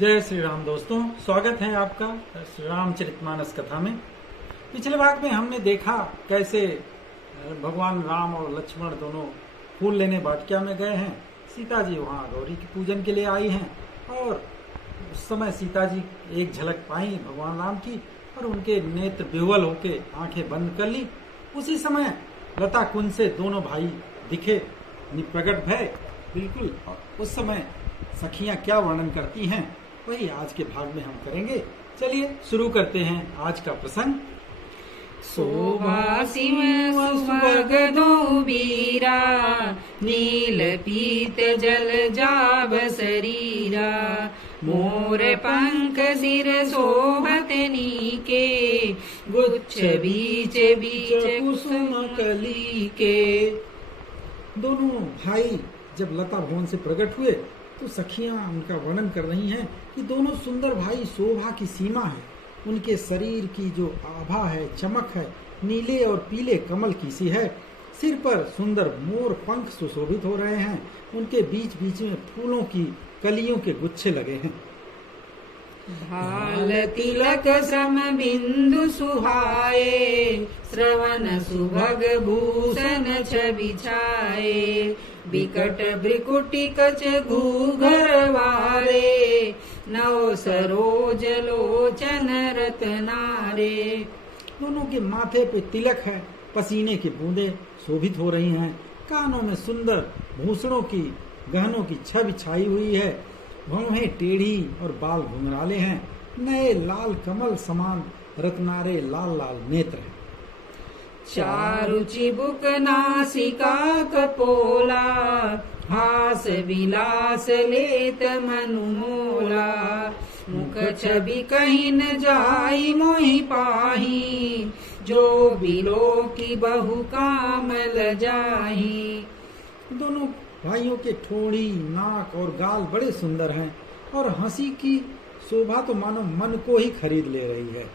जय श्री राम दोस्तों, स्वागत है आपका श्री रामचरितमानस कथा में। पिछले भाग में हमने देखा कैसे भगवान राम और लक्ष्मण दोनों फूल लेने वाटिका में गए हैं। सीता जी वहाँ गौरी के पूजन के लिए आई हैं और उस समय सीता जी एक झलक पाई भगवान राम की और उनके नेत्र विह्वल होके आंखें बंद कर ली। उसी समय लता कुंज से दोनों भाई दिखे, प्रकट भय बिल्कुल। उस समय सखियां क्या वर्णन करती हैं वही आज के भाग में हम करेंगे। चलिए शुरू करते हैं आज का प्रसंग। शोभा सिंह सुभग दो बीरा, नील पीत जल जाब शरीरा। मोर पंख सिर शोभत नीके, गुच्छ बीच बीच कुसुम कली के। दोनों भाई जब लता भवन से प्रकट हुए तो सखियां उनका वर्णन कर रही हैं कि दोनों सुंदर भाई शोभा की सीमा है। उनके शरीर की जो आभा है, चमक है, नीले और पीले कमल की सी है। सिर पर सुंदर मोर पंख सुशोभित हो रहे हैं। उनके बीच बीच में फूलों की कलियों के गुच्छे लगे हैं। भाल तिलक श्रम बिंदु सुहाए, श्रवण सुभग भूषण छवि छाए। बिकट ब्रिकुटी कच घूघर वारे, नव सरोज लोचन रत्नारे। दोनों के माथे पे तिलक है, पसीने की बूंदें शोभित हो रही हैं। कानों में सुंदर भूषणों की गहनों की छवि छाई हुई है। भौहें टेढ़ी और बाल घुंघराले हैं। नए लाल कमल समान रत्नारे लाल लाल नेत्र हैं। चारु चिबुक नासिका कपोला, हास विलास लेत मनु मोला। मुख छवि कहीं न जाई मोहि पाही, जो बिलो की बहु काम ल जाही। दोनों भाइयों के ठोड़ी, नाक और गाल बड़े सुंदर हैं और हंसी की शोभा तो मानो मन को ही खरीद ले रही है।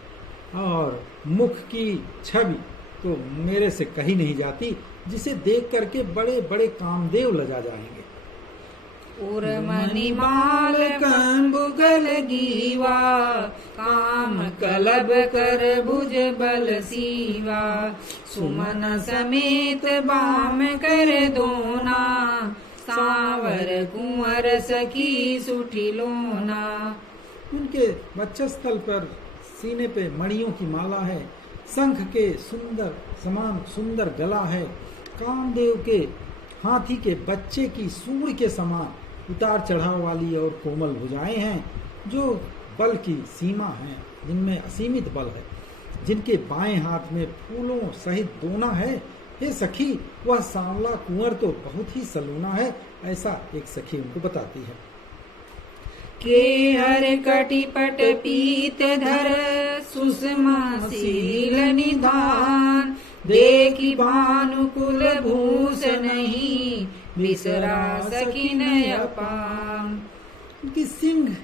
और मुख की छवि तो मेरे से कही नहीं जाती, जिसे देख करके बड़े बड़े कामदेव लजा जाएंगे। मणिमाल कंबुगल गीवा, काम कलब कर भुज बल सीवा। सुमन समेत बाम कर दोना, सावर कुंवर सखी सुठी लोना। उनके वक्षस्थल पर सीने पे मणियों की माला है। शंख के सुंदर समान सुंदर गला है। कामदेव के हाथी के बच्चे की सूंड के समान उतार चढ़ाव वाली और कोमल भुजाएं हैं, जो बल की सीमा है, जिनमें असीमित बल है। जिनके बाएं हाथ में फूलों सहित दोना है। हे सखी, वह सांवला कुंवर तो बहुत ही सलूना है, ऐसा एक सखी उनको बताती है। के हर कटिपट पीत धर, सुषमा शील निधान। देखी भानुकुल भूष नहीं, बिसरा सकिन अपान। उनकी सिंह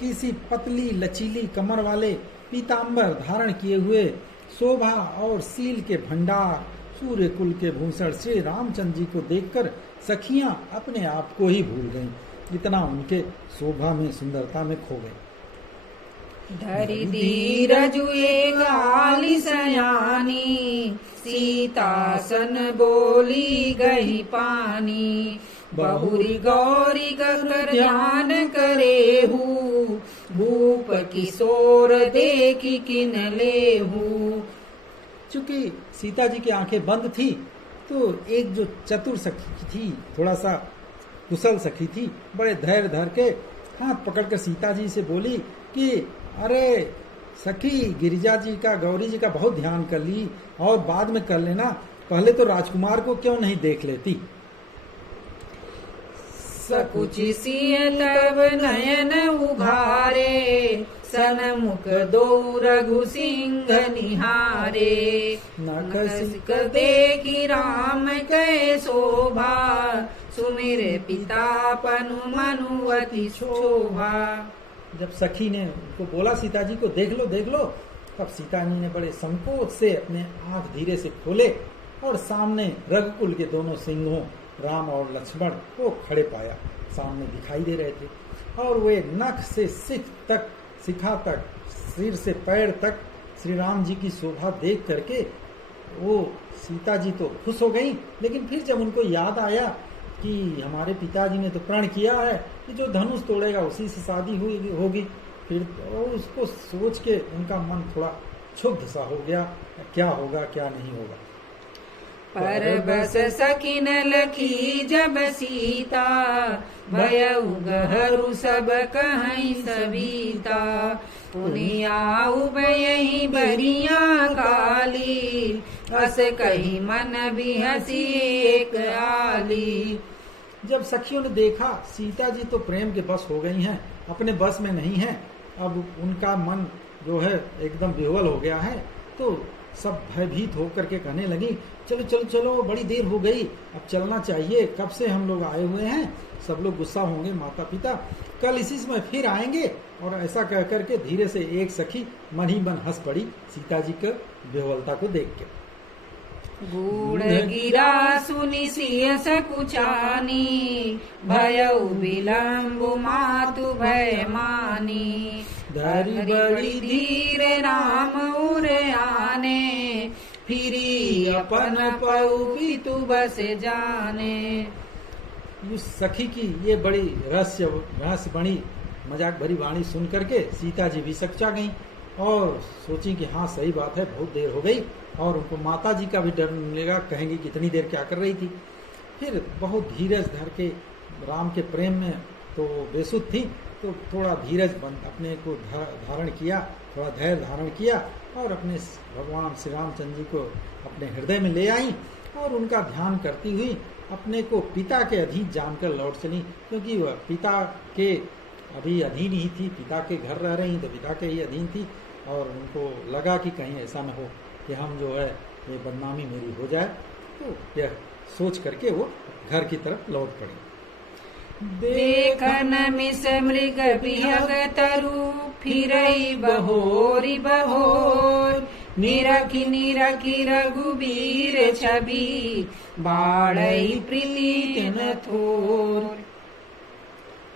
किसी पतली लचीली कमर वाले पीतांबर धारण किए हुए, शोभा और सील के भंडार, सूर्य कुल के भूषण श्री रामचंद्र जी को देखकर सखियां अपने आप को ही भूल गईं। इतना उनके शोभा में, सुंदरता में खो गए। धरि धीरजु गाली सयानी, सीतासन बोली गही पानी। बहुरी गौरी कर ध्यान करेहू, भूप किशोर देखी किन लेहू। चूंकि सीता जी की आंखें बंद थी तो एक जो चतुर सखी थी, थोड़ा सा कुशल सखी थी, बड़े धैर्य धर के हाथ पकड़कर सीता जी से बोली कि अरे सखी, गिरिजा जी का, गौरी जी का बहुत ध्यान कर ली और बाद में कर लेना, पहले तो राजकुमार को क्यों नहीं देख लेती। सकुचि सिय तब नयन उघारे, सनमुख दो रघु सिंह निहारे। नखसिक देखी राम कै शोभा, सुमिर पिता पनु मनुवती शोभा। जब सखी ने उनको बोला सीता जी को देख लो देख लो, तब सीता जी ने बड़े संकोच से अपने आंख धीरे से खोले और सामने रघुकुल के दोनों सिंहों राम और लक्ष्मण को खड़े पाया, सामने दिखाई दे रहे थे। और वे नख से शिखा तक, सिर से पैर तक श्री राम जी की शोभा देख करके वो सीता जी तो खुश हो गई। लेकिन फिर जब उनको याद आया कि हमारे पिताजी ने तो प्रण किया है कि जो धनुष तोड़ेगा उसी से शादी होगी, फिर उसको सोच के उनका मन थोड़ा क्षुब्ध सा हो गया, क्या होगा क्या नहीं होगा। पर बस सखिन लखी जब सीता, भयउ गहरू सब कहीं सविता। पुनियाऊ भयहि बरिया काली, अस कही मन भी हसी एक आली। जब सखियों ने देखा सीता जी तो प्रेम के बस हो गई हैं, अपने बस में नहीं है, अब उनका मन जो है एकदम विह्वल हो गया है, तो सब भयभीत होकर के कहने लगी चलो चलो चलो, बड़ी देर हो गई, अब चलना चाहिए, कब से हम लोग आए हुए हैं। सब लोग गुस्सा होंगे माता पिता, कल इसी समय फिर आएंगे। और ऐसा कह करके धीरे से एक सखी मन ही मन हंस पड़ी सीता जी के विह्वलता को देख के। गूढ़ गिरा सुनि सिय सकुचानी, भयउ विलम्ब मातु भय मानी। धरि बड़ी धीर राम उर आने, फिरी अपन पउ पितु बस जाने। उस सखी की ये बड़ी रहस्य बड़ी मजाक भरी वाणी सुन करके सीता जी भी सकचा गईं और सोची कि हाँ सही बात है, बहुत देर हो गई। और उनको माता जी का भी डर मिलेगा, कहेंगे कितनी देर क्या कर रही थी। फिर बहुत धीरज धर के राम के प्रेम में तो बेसुध थी, तो थोड़ा धीरज अपने को धारण किया, थोड़ा धैर्य धारण किया और अपने भगवान श्री रामचंद्र जी को अपने हृदय में ले आई और उनका ध्यान करती हुई अपने को पिता के अधीन जानकर लौट चली। क्योंकि वह पिता के अभी अधीन ही थी, पिता के घर रह रही तो पिता के ही अधीन थी। और उनको लगा कि कहीं ऐसा न हो कि हम जो है ये बदनामी मेरी हो जाए, तो यह सोच करके वो घर की तरफ लौट पड़ी। देखन मिस मृग बिहग तरु, फिरई बहोरी बहोर। निरखी निरखी रघुबीर छवि, बाड़ई प्रीति न थोर।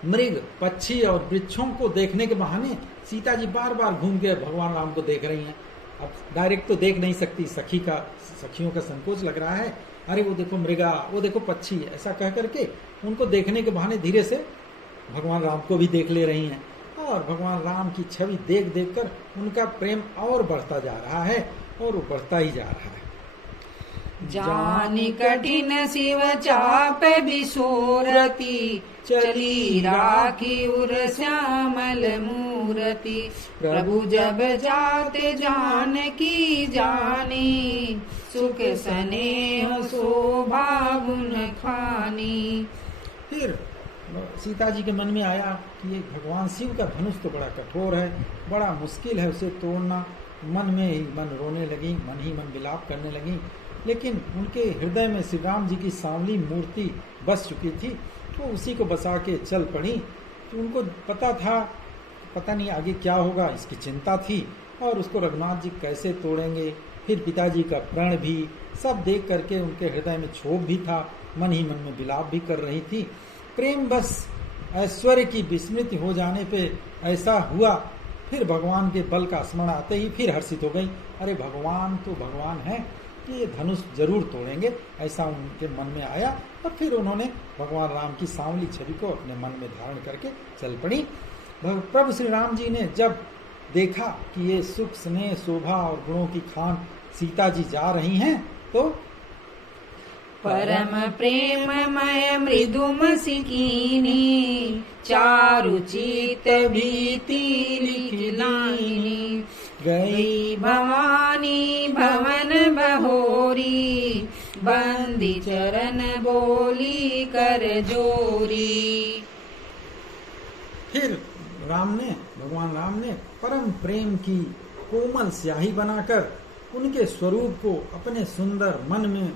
मृग, पक्षी और वृक्षों को देखने के बहाने सीता जी बार बार घूम के भगवान राम को देख रही हैं। अब डायरेक्ट तो देख नहीं सकती, सखियों का संकोच लग रहा है। अरे वो देखो मृगा, वो देखो पक्षी, ऐसा कह करके उनको देखने के बहाने धीरे से भगवान राम को भी देख ले रही हैं। और भगवान राम की छवि देख देख कर उनका प्रेम और बढ़ता जा रहा है और वो बढ़ता ही जा रहा है। जानी कठिन शिव चाप बिसोरती, चली राखी उर श्यामल मूरति। प्रभु जब जाते जान की जानी, सुख स्नेह शोभा गुण खानी। फिर सीता जी के मन में आया कि ये भगवान शिव का धनुष तो बड़ा कठोर है, बड़ा मुश्किल है उसे तोड़ना। मन में ही मन रोने लगी, मन ही मन विलाप करने लगी। लेकिन उनके हृदय में श्री राम जी की सांवली मूर्ति बस चुकी थी, तो उसी को बसा के चल पड़ी। तो उनको पता था, पता नहीं आगे क्या होगा, इसकी चिंता थी। और उसको रघुनाथ जी कैसे तोड़ेंगे, फिर पिताजी का प्रण भी, सब देख करके उनके हृदय में क्षोभ भी था, मन ही मन में विलाप भी कर रही थी। प्रेम बस ऐश्वर्य की विस्मृति हो जाने पे ऐसा हुआ। फिर भगवान के बल का स्मरण आते ही फिर हर्षित हो गई। अरे भगवान तो भगवान है, ये धनुष जरूर तोड़ेंगे, ऐसा उनके मन में आया। और फिर उन्होंने भगवान राम की सांवली छवि को अपने मन में धारण करके चल पड़ी। प्रभु श्री राम जी ने जब देखा कि ये सुख स्नेह शोभा और गुणों की खान सीता जी जा रही हैं, तो परम प्रेममय मृदुम सिकीनी, चारुचित भीति लिखलानी। गई भवानी भवन बहोरी, बंदी चरण बोली कर जोरी। फिर भगवान राम ने परम प्रेम की कोमल स्याही बनाकर उनके स्वरूप को अपने सुंदर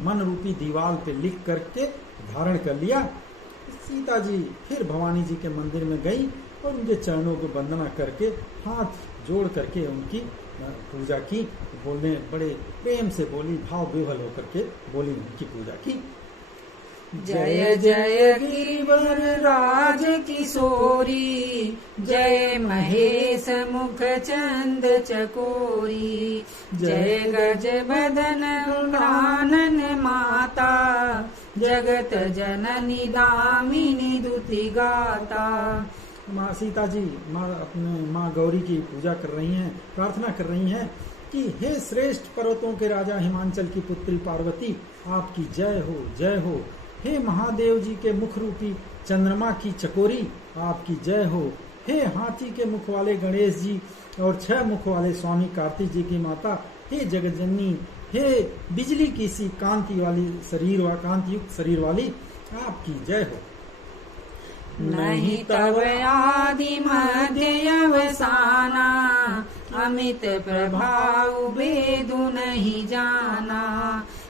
मन रूपी दीवाल पे लिख करके धारण कर लिया। सीता जी फिर भवानी जी के मंदिर में गई और उनके चरणों को वंदना करके हाथ जोड़ करके उनकी पूजा की। बोलने बड़े प्रेम से बोली, भाव विह्वल होकर के बोली, उनकी पूजा की। जय जय गिरिवर राज किशोरी, जय महेश मुख चंद चकोरी, जय गज बदन कानन माता, जगत जननी दामिनी दुति गाता। माँ सीता जी माँ गौरी की पूजा कर रही हैं, प्रार्थना कर रही हैं कि हे श्रेष्ठ पर्वतों के राजा हिमांचल की पुत्री पार्वती, आपकी जय हो जय हो। हे महादेव जी के मुख रूपी चंद्रमा की चकोरी, आपकी जय हो। हे हाथी के मुख वाले गणेश जी और 6 मुख वाले स्वामी कार्तिक जी की माता, हे जगज्जननी, हे बिजली की सी कांति युक्त शरीर वाली, आपकी जय हो। नहीं तव आदि मध्य अवसाना, अमित प्रभाव वेदु नहीं जाना।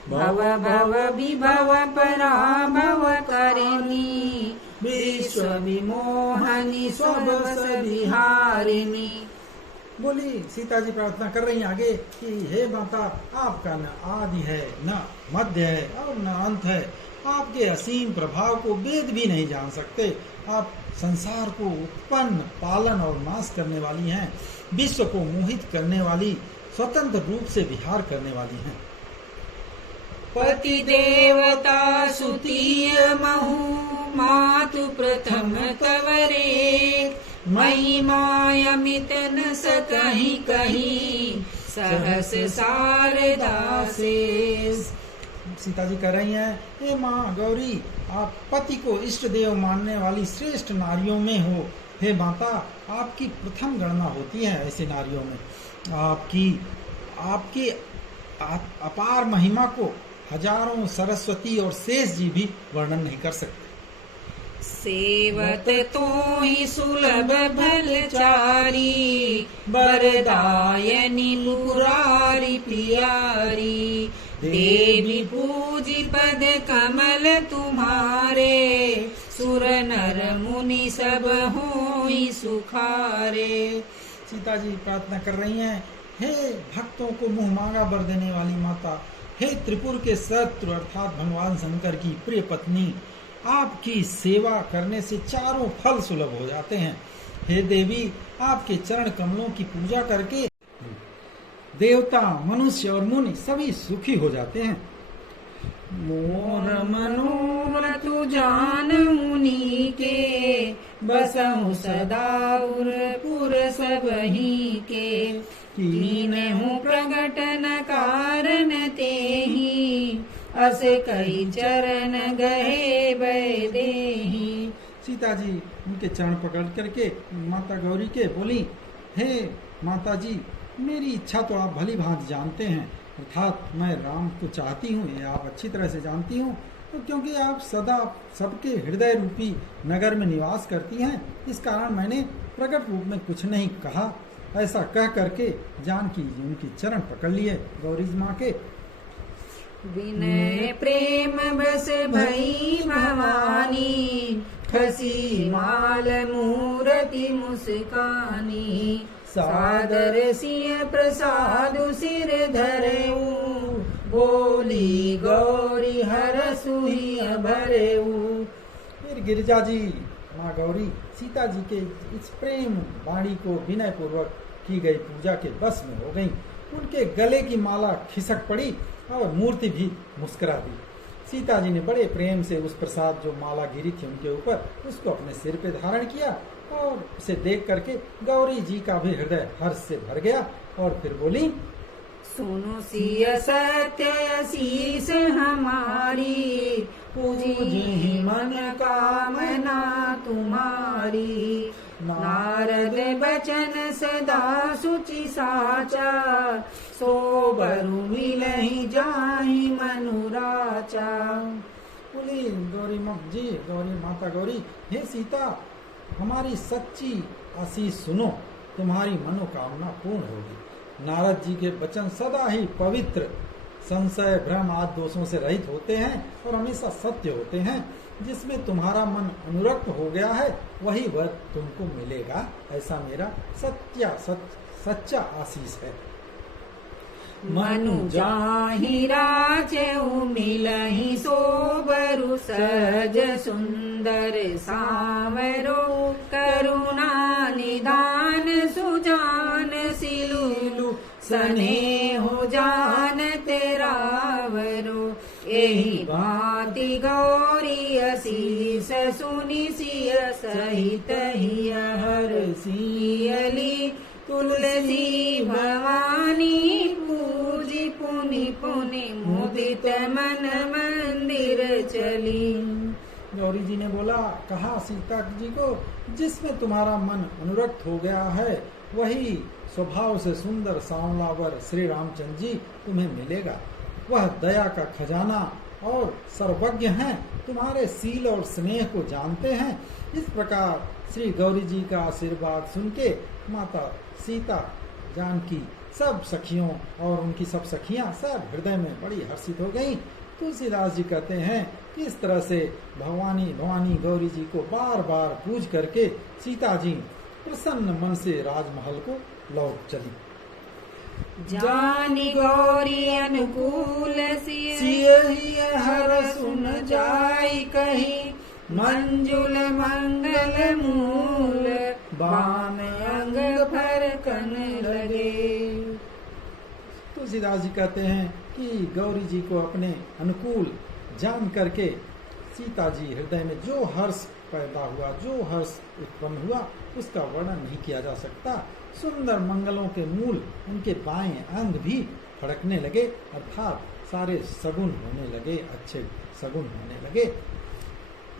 भव भव विभव पराभव करिणी, विश्व विमोहनी स्वभस विहारिणी। बोली सीता जी प्रार्थना कर रही आगे कि हे माता, आपका न आदि है, न मध्य है और न अंत है। आपके असीम प्रभाव को वेद भी नहीं जान सकते। आप संसार को उत्पन्न, पालन और नाश करने वाली हैं। विश्व को मोहित करने वाली, स्वतंत्र रूप से विहार करने वाली हैं। पति देवता सुतीय महु, मातु प्रथम तवरे। महिमा अमित न सकहि कहीं, सहस शारदा शेष। सीता जी कह रही हैं, हे माँ गौरी, आप पति को इष्ट देव मानने वाली श्रेष्ठ नारियों में हो। हे माता, आपकी प्रथम गणना होती है ऐसे नारियों में। आपकी अपार महिमा को हजारों सरस्वती और शेष जी भी वर्णन नहीं कर सकते। सेवत तो ही सुलभ भलचारी, बरदायनी मुरारी प्यारी। देवी पूजी पद कमल तुम्हारे, सुर नर मुनि सब होई सुखारे। सीता जी प्रार्थना कर रही हैं, हे भक्तों को मुंह मांगा वर देने वाली माता, हे त्रिपुर के शत्रु अर्थात भगवान शंकर की प्रिय पत्नी, आपकी सेवा करने से चारों फल सुलभ हो जाते हैं। हे देवी, आपके चरण कमलों की पूजा करके देवता, मनुष्य और मुनि सभी सुखी हो जाते हैं। मोर मनोरथ जान मुनि के, बसहु सदा उरपुर सबहि के। कीनहु प्रगटन कारण तेहि, अस कई चरण गए वैदेही। सीता जी उनके चरण पकड़ करके माता गौरी के बोली, हे माता जी, मेरी इच्छा तो आप भली भांति जानते हैं, अर्थात मैं राम को चाहती हूँ, ये आप अच्छी तरह से जानती हूँ। तो क्योंकि आप सदा सबके हृदय रूपी नगर में निवास करती हैं, इस कारण मैंने प्रकट रूप में कुछ नहीं कहा। ऐसा कह करके जानकी जी उनकी चरण पकड़ लिए गौरी माँ के। विनय प्रेम बस भई भवानी, खसी माल मूरति मुस्कानी। सादर सिय प्रसाद सिर धरेऊ, बोली गौरी हरसु ही भरेऊ। फिर गिरिजा जी माँ गौरी सीता जी के इस प्रेम वाणी को विनय पूर्वक की गई पूजा के बस में हो गई। उनके गले की माला खिसक पड़ी और मूर्ति भी मुस्कुरा दी। सीता जी ने बड़े प्रेम से उस प्रसाद जो माला गिरी थी उनके ऊपर, उसको अपने सिर पे धारण किया और उसे देख करके गौरी जी का भी हृदय हर्ष से भर गया और फिर बोली, सुनो सिय सत्य शीस हमारी, पूजी मन कामना तुम्हारी। नारद बचन सदा सुचि साचा, सोबरु मिलहि जाहि मनुराचा। बोली गौरी जी, गौरी माता गौरी, हे सीता, हमारी सच्ची आशीष सुनो, तुम्हारी मनोकामना पूर्ण होगी। नारद जी के वचन सदा ही पवित्र, संशय भ्रम आदि दोषों से रहित होते हैं और हमेशा सत्य होते हैं। जिसमें तुम्हारा मन अनुरक्त हो गया है वही वर तुमको मिलेगा, ऐसा मेरा सच्चा आशीष है। मनु जाहि राजऊ मिलहि सोबरु सज सुंदर सावरो करुणा निदान सुजान सिलु स्नेह जान तेरावरो एहि भांति गौरी असीस सुनि सिय सहित हिय हर सियली तुलसी भवानी पूजी पुनि पुनि मुदित मन मंदिर चली। गौरी जी ने बोला, कहा सीता जी को, जिसमें तुम्हारा मन अनुरक्त हो गया है वही स्वभाव से सुंदर सांवलावर श्री रामचंद्र जी तुम्हें मिलेगा। वह दया का खजाना और सर्वज्ञ हैं, तुम्हारे सील और स्नेह को जानते हैं। इस प्रकार श्री गौरी जी का आशीर्वाद सुन के माता सीता, जानकी, सब सखियों और उनकी सब सखियां सब हृदय में बड़ी हर्षित हो गईं। तुलसीदास जी कहते हैं कि इस तरह से भवानी गौरी जी को बार बार पूज करके सीता जी प्रसन्न मन से राजमहल को लौट चली। जानी गौरी अनुकूल सियहि हर सुन जाई कही मंजुल मंगल मूल बाम अंग फरकन लगे। तुलसीदास जी कहते हैं कि गौरी जी को अपने अनुकूल जान करके सीता जी हृदय में जो हर्ष पैदा हुआ, जो हर्ष उत्पन्न हुआ, उसका वर्णन नहीं किया जा सकता। सुंदर मंगलों के मूल उनके बाएं अंग भी फड़कने लगे, अर्थात सारे सगुन होने लगे, अच्छे सगुन होने लगे।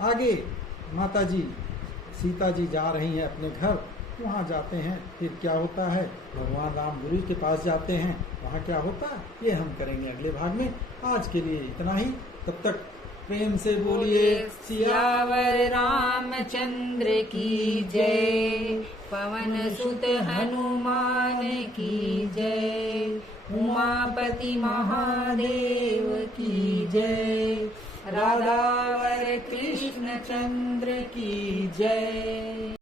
आगे माता जी सीता जी जा रही हैं अपने घर, वहाँ जाते हैं, फिर क्या होता है, भगवान राम गुरु के पास जाते हैं, वहाँ क्या होता है ये हम करेंगे अगले भाग में। आज के लिए इतना ही, तब तक प्रेम से बोलिए सियावर रामचंद्र की जय, पवन सुत हनुमान की जय, उमापति महादेव की जय, राधावर कृष्ण चंद्र की जय।